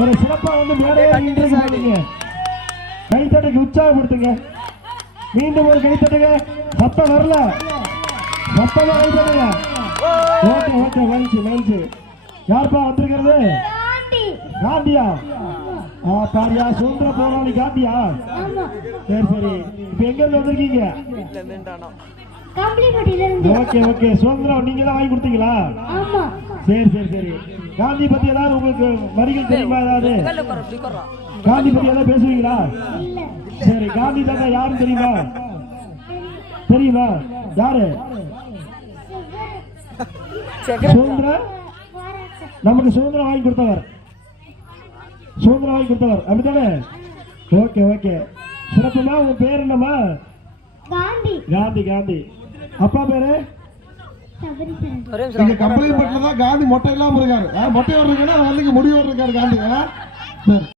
ஒரு சிறப்பா வந்து கைத்தட்டுக்கு உற்சாகப்படுத்துங்க. மீண்டும் ஒரு கைத்தட்டுங்க. சத்தம் வரல, சத்தமா கைத்தட்டுங்க. ஓகே ஓகே, மகிழ்ச்சி மகிழ்ச்சி. யார்ப்பா வந்திருக்கிறது? காந்தியா? பாரியா, சுதந்திர போராளி காந்தியா? சரி சரி. இப்ப எங்க இருந்து வந்திருக்கீங்க? Okay okay. சுதந்திரம் நீங்க தான் வாங்கி கொடுத்தீங்களா? சரி சரி சரி. காந்தி பத்தி ஏதாவது உங்களுக்கு வரிகள் தெரியுமா? ஏதாவது காந்தி பத்தி ஏதாவது பேசுவீங்களா? சரி, காந்தி தாத்தா யாருன்னு தெரியுமா? தெரியுமா யாரு? சுதந்திரம், நமக்கு சுதந்திரம் வாங்கி கொடுத்தவர், சுதந்திரம் வாங்கி கொடுத்தவர், அப்படித்தானே? ஓகே ஓகே, சிறப்புமா. உங்க பேர் என்னம்மா? காந்தி. காந்தி காந்தி. அப்பா பேரு? கம்பளி பட்டில தான் காந்தி மொட்டை இல்லாம இருக்காரு. மொட்டை இருக்காரு, வந்து முடிவு இருக்காரு காந்தி.